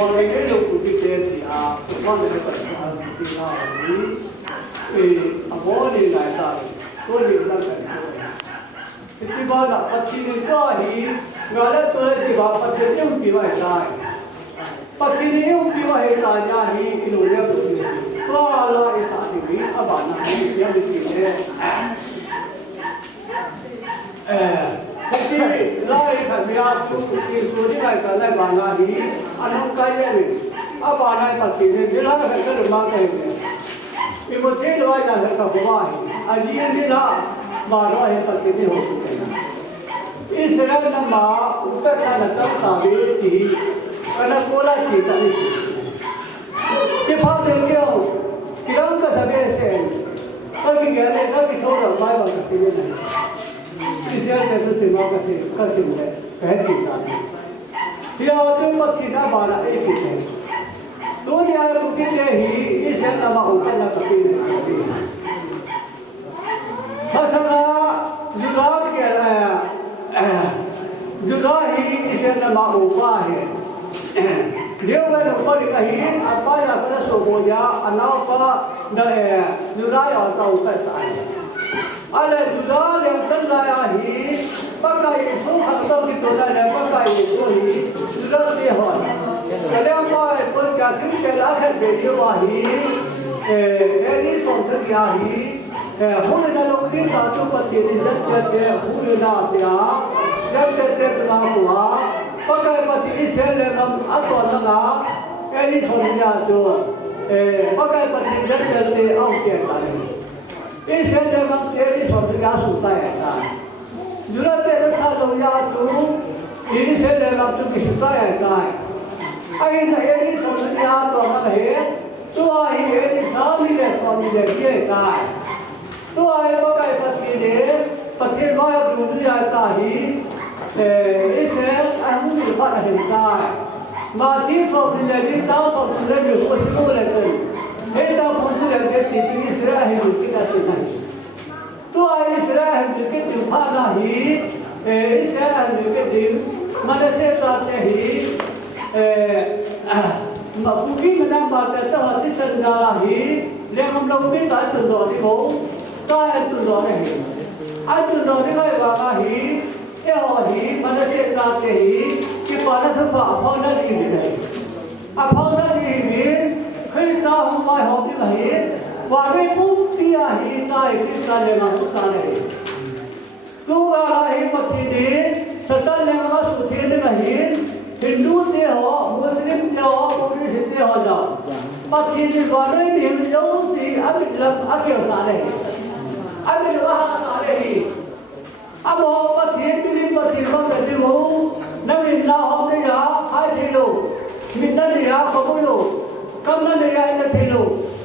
बोले के लोग कुछ देर दिया तो कौन ने बताया कि ना ये अबोली लाता है तो ये लगता है इतनी बार पक्षी ने तो ही गलत तो है कि बाप पक्षी ने उनकी वह है पक्षी ने उनकी वह ताजा ही इन्होंने तो अल्लाह इस आदमी अब आना है क्या दिखती है पक्षी लाए खमिया की स्टोरी का करना बांगा ही अनंकाय है अब आना है पक्षी ने दिला कर मांग है ये मुझे लोग जाकर का हुआ है अजीब दिला मारो है पक्षी ने हो चुके हैं इस रंग नमा उत्तर का नतम ताबे थी कनक बोला चीता नहीं कि बात है क्यों किरण का सभी ऐसे और कि कहने का कि थोड़ा माय बात सीधे नहीं इसे कैसे सीमा कैसे है कह चीता नहीं ये आदमी पक्षी ना बाला एक ही है दुनिया को कितने ही इस नमा ऊपर ना कभी नहीं मसला जुगाड़ कह रहा है जुगाड़ ही इसे नमा ऊपर है देव में ऊपर कहीं अपा जाकर सोको जा अनाव पर न जुगाड़ और का ऊपर है अरे जुगाड़ लेकर लाया ही पक्का ये सो खत्म की तोड़ा है पक्का ये सो ही जुगाड़ दे हो कले हमारे पर क्या थी के लाख वीडियो आही एनी सोच दिया ही हुन न लोग भी ताजो पति जब करते हुए ना दिया जब करते ना हुआ पक्का पति से लेकर अतो लगा एनी सोच दिया जो पक्का पति जब करते आओ के ताले इसे जब एनी सोच दिया सुता है जरूरत है सालों या तो इसे लेकर तो किसका है अरे नहीं समझ आ तो है तो आई ये सामी ने स्वामी ने किए का तो आए वो का पति ने पति को दूर जाता ही इसे अमूल पर रहता है माटी स्वामी ने भी ताऊ स्वामी ने भी वो सिलो लेते हैं ये तो मुझे लगते हैं कि इसरा है मुझे का सिद्धांत तो आए इसरा है मुझे चुपाना ही इसरा है मुझे दिल मन से चाहते ही मकुकी में नाम बात है तो हमारी संजाला ही ले हम लोग भी बात तो दोरी हो तो है तो दोरे ही आज तो दोरी का बाबा ही ये हो ही मन से चाहते ही कि पाना तो पापा ना दी है अब हम ना दी भी कहीं ता हम माय हो भी नहीं वाले पुतिया ही ता इस साले ना सुता नहीं तो वाला ही पक्षी ने सत्ता लेगा सुते नहीं हिंदू दे हो मुस्लिम दे हो पुलिस दे हो जाओ पक्षी के द्वारा ही हिंदू सी अब आगे सारे अब वहाँ सारे ही अब हो पक्षी भी पक्षी को कहते हो नवी ना हो नहीं रहा आए थे लो मिलना नहीं रहा कबूलो कम ना नहीं रहा थे लो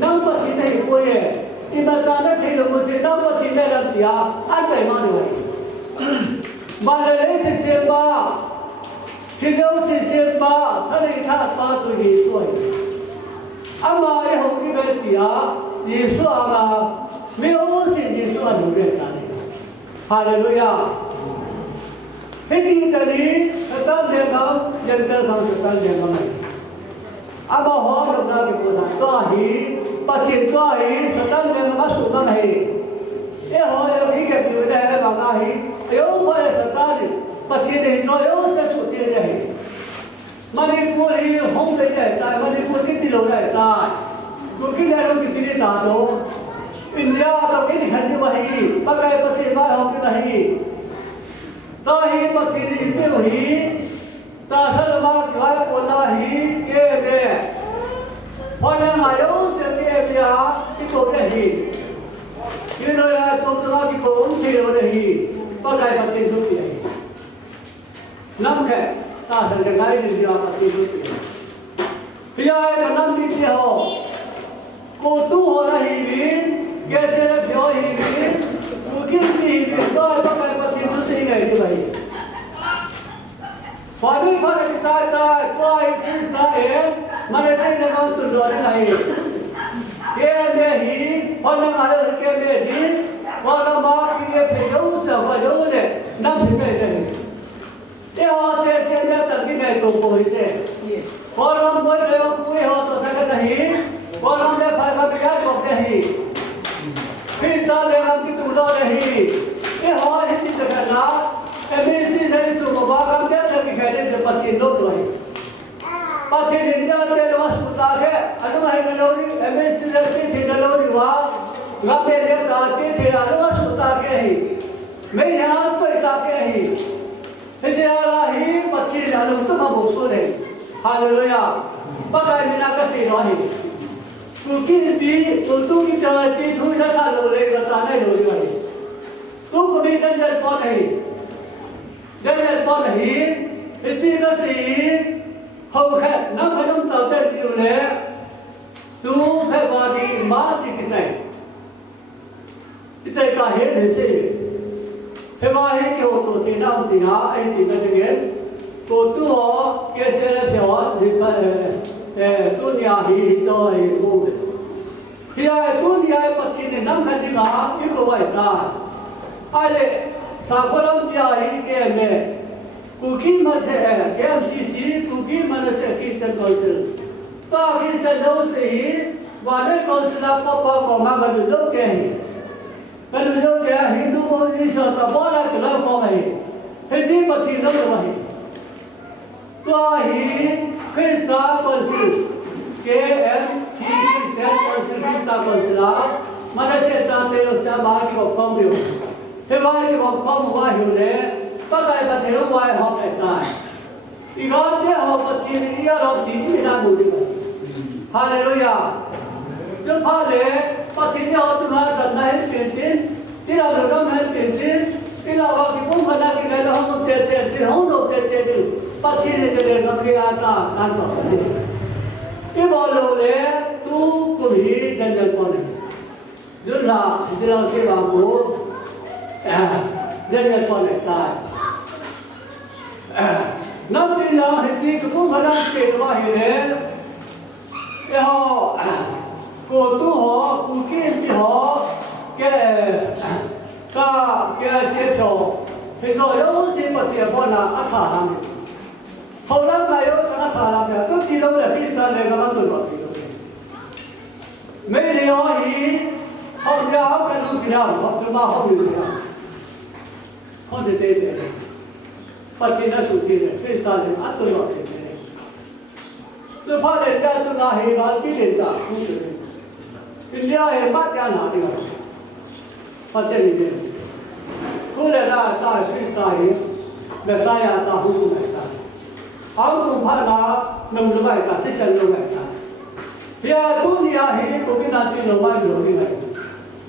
नव पक्षी नहीं कोई है इन बताना थे लो मुझे नव पक्षी ने रख दिया आज कहीं मानो माले से चेपा चिल्लो से सेपा अरे था बात तो ये तो है अब आए होगी बेटिया यीशु आगा मैं वो से यीशु अनुग्रह है हालेलुया हिंदी तरी सतल देगा जंतर का सतल देगा मैं अब हो लोगों के बोला तो ही पश्चिम तो ही सतल देगा सुगम है ये हो लोगी के जीवन है बागा ही यो पर सतल पक्षी नहीं तो यो से सोचे रहे मणिपुर ही होम ले रहता है मणिपुर कितनी लोग रहता है क्योंकि लोग कितनी दादो इंडिया तो कितनी खंडी वही पकड़े पक्षी बार हो कि नहीं तो ही पक्षी नहीं पे हुई तासल बात जो है बोला ही के बे होने आयो से के बिया कि तो नहीं ये लोग तो की कौन सी हो रही पकड़े पक्षी सुनती है नम है तासल के गाय ने दिया पति दूसरे पिया है नम दीती हो को तू हो रही भी कैसे रखो ही भी तू कितनी भी तो पकड़ पति दूसरी गई थी भाई पानी पर किताता कोई चीज है मने से लगा तो डर नहीं के नहीं और ना आए के में भी और बाप के भेजो से हो ले नम से ये आसे से ने तक गए तो कोई थे और हम Còn làm để phải làm cái của cái gì khi ta làm cái tụ lo này cái họ thì chỉ cần là em đi sẽ đi chụp vào làm để cái cái này bắt chín lốp rồi bắt chín đến giờ để nó sụt ra cái anh mà hay lâu đi em đi sẽ đi lâu đi vào làm để ta thì nó sụt ra cái gì mấy nhà tôi ta cái gì thế là hi bắt chín là lúc tôi mà bổ sung này Hallelujah bắt đầu mình làm cái gì đó thì Mungkin untuk kita itu dah salah oleh kata ni loh ni. Tu kami dan pon ni, dan pon ni, itu kasi hau kan, nak kadang tahu tak dia oleh tu bagi masih kita. Kita kahir ni sih. Hemai kau tu tina, ini tina dengan. Kau tu ho, kisah jawab dunia itu itu. Dia dunia pasti ni nam kan juga itu baiklah. Ada sahabat dia ini ke kuki macam KMCC kuki mana sekitar konsul. Tak kita tahu sih mana konsul apa kau mahu duduk ke? Kalau duduk ke Hindu ini satu orang kelak kau ni. Henti pasti nak lagi. Tuahi Kristen konsul KMCC konsul kita konsul mana cerita saya bagi bapam dia. Hebagi bapam wahyu le, pakai pati wahyu ham lekai. Ikan dia ham pati dia ram di mana budi. Hallelujah. Jumpa le pati dia Tuhan rendah penting, tidak rendah penting. Tidak bagi pun kena kita ham tete, ham tete. Pati ni jadi kami ada kantor. Ibu le tu kuri jangan pun. Jumlah tidak sebagu. Jangan pun lekai. Nabi lah itu kau kadang cakap ini, kau tu mungkin ke siapa, itu yang si pasti apa nak asalam. Orang kaya sangat asalam dia, tu tidak boleh kita lepas tu buat itu. Mereka ini, orang kan tu tidak, cuma orang itu. Kau tidak. Pasti nak suci ni, kita ni atur lah ni. Lepas itu tu nak hebat kita, India hebat jangan ada. Pasti ni. Kalau dah kita ni, Messiah tahu kita. Aku pada nombor kita, sesuatu nombor kita. Ya dunia ini bukan nanti nombor kita.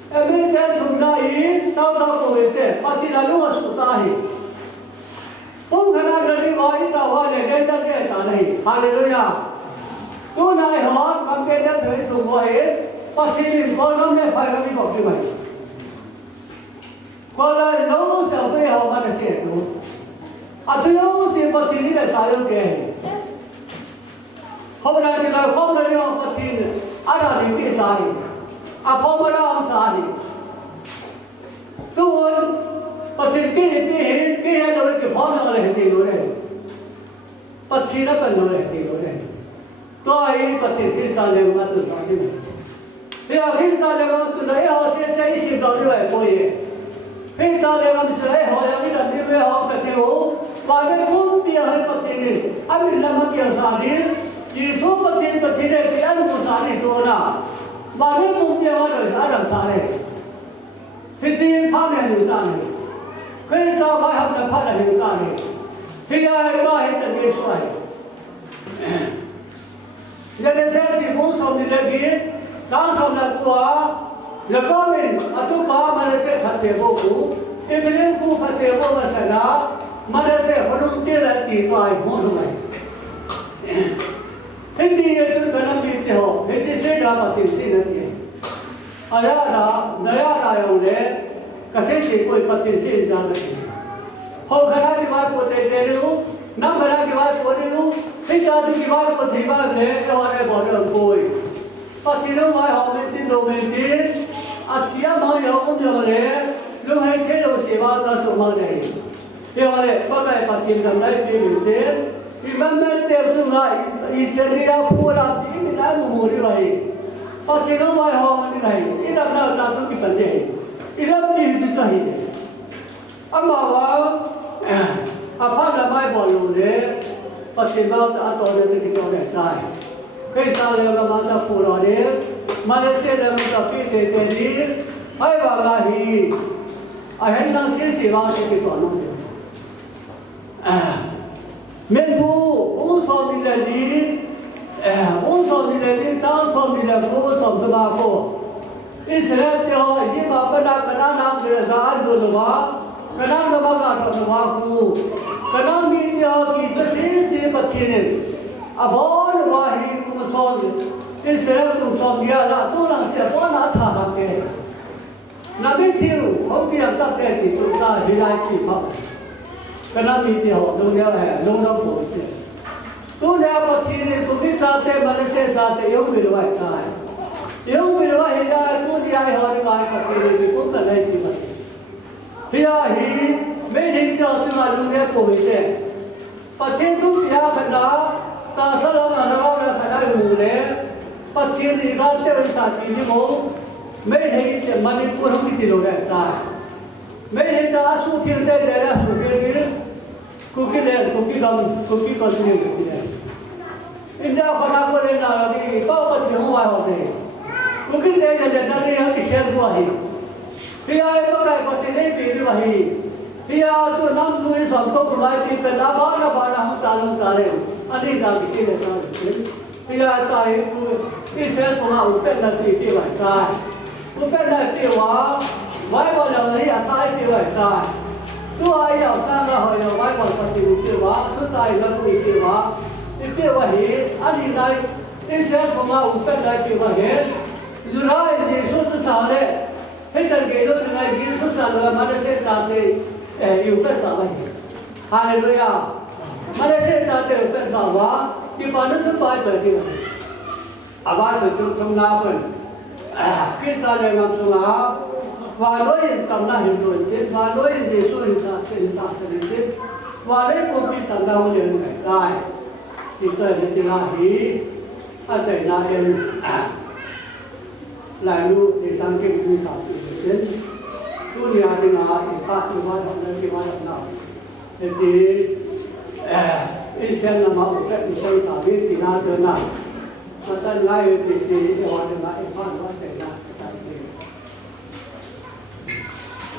Every dunia ini tahu kau itu, pasti lalu masuk tahi. Pun kerana dari wahid awal ni kita kita ni, Hallelujah. Tu naik hal kami kita dari semua ini pasti kalau kami faham kami kopi baik. Kalau lalu siapa yang mana siapa, atau yang siapa sini dah sayang ke? Kau nak kita kau nak yang pasti ada di sini, apa mana am sini. Tu pasti kita orang ke mana orang hati orang, pasti nak orang hati orang. Tu ayi pasti kita lewat tu tadi. Dia kita lewat tu ni, saya isi tu juga boleh. Kita lewat tu saya yang ini nanti saya kata pada pun dia pasti ni. Abi lama dia sahari, Yesus pasti ni dia pun sahari tu orang. Pada pun dia ada sahari. Kita faham yang ni. Kita faham dan faham yang ni. Kita faham yang sesuai. Jadi saya sibuk sambil lagi, dan sambil tua, lekamin atau mana saya hati buku, ini buku hati buku masalah, mana saya perlu tidak dipakai mohon. Hindi itu kena begitu, hindi saya dapat sih nanti. Naya yang le, kasih sih koi pasti sih jangan. Hal kerana kita boleh dulu, nam kerana kita boleh dulu. Kita tu kita pun tiba le, orang boleh koi. Pasti lu mai mentin, atia mai orang le, lu hai kelo sewa tak semua ni. Orang pakai pasti gamai mentin, imam mentin tu mai, ini dia pula ini nak mumuri lagi. Pacino vai home ni nahi. Ina na tatu ki tande. Ina ni hita hi. Amawa apa nama bolu le. Pacino atau le ti ko le tai. Kaisa le ma ta pura le. Malaysia le ma pi te te ni. Hai ba la hi. Ahen nang si si wa si ki ko no. Menbu un so mi le di. Un so mi le di ta so mi le ko so de ba ko. Israel te ho ye ma pa na kana na de sa do lo ba. Kana na ba ka do ba ku. Kana mi ya ki te si pachi ne. Abon wa hi ku so Israel ku so mi ya la to na se to na tha na ke. Na bi ti ho ki ya ta pe ti tu ta hi lai ki pa. Kana mi ti ho do ya hai lo na ko ti. Tu na pa ti ne ku ti ta te ma ne se ta te yo mi lo ai ta. Yo mi lo ai da tu ti ai ho ni ai pa ti ne ku ta lai ti ma. Hi ya hi me ni ta tu ma lu ne ko mi te. Pa ti tu ti ya ka na ta sa la na na na sa na lu ne. Pa ti ni ga te sa ti ni mo. Me ni te ma ni ku ro mi ti lo ai ta. Me ni ta su ti te de ra su ke ni. Cookie continue. India bana ko le na ri pa pa ti ho wa ho de. Cookie de na na ri ha ki share ko hi. Pia e pa kai pa ti ne pi ri wa hi. Pia to nam tu e sam ko provide ki pe na ba hum ta re. Ani da ki le sa. Pia ta e ku e share ko ma u pe na ti ti wa ta. U pe na ti wa wai ba la ri a ta ti wa ta. Tu ai ya sang ga ho ya wai ba pa ti u ti wa tu ta ai ga ku ti wa. Itu wahai, ani nai, ini saya pernah ucap lagi wahai. Jurai Yesus tu sahare, kita gelo dengan Yesus sahare mana saya tadi, ucap sahai. Haleluya. Mana saya tadi ucap sahwa, di mana tu pai pergi. Awak tu tunggu pun, kita dengan tunggu. Walau yang tanah Hindu itu, walau yang Yesus hinta terjadi, walau kopi tanah yang baik. Kita dikirahi ada naen lalu disangkit di satu bagian dunia dengan empat ibadah dan ibadah nak. Jadi Islam nama ucap Islam tapi tidak benar. Maka lain di sini orang dengan empat ibadah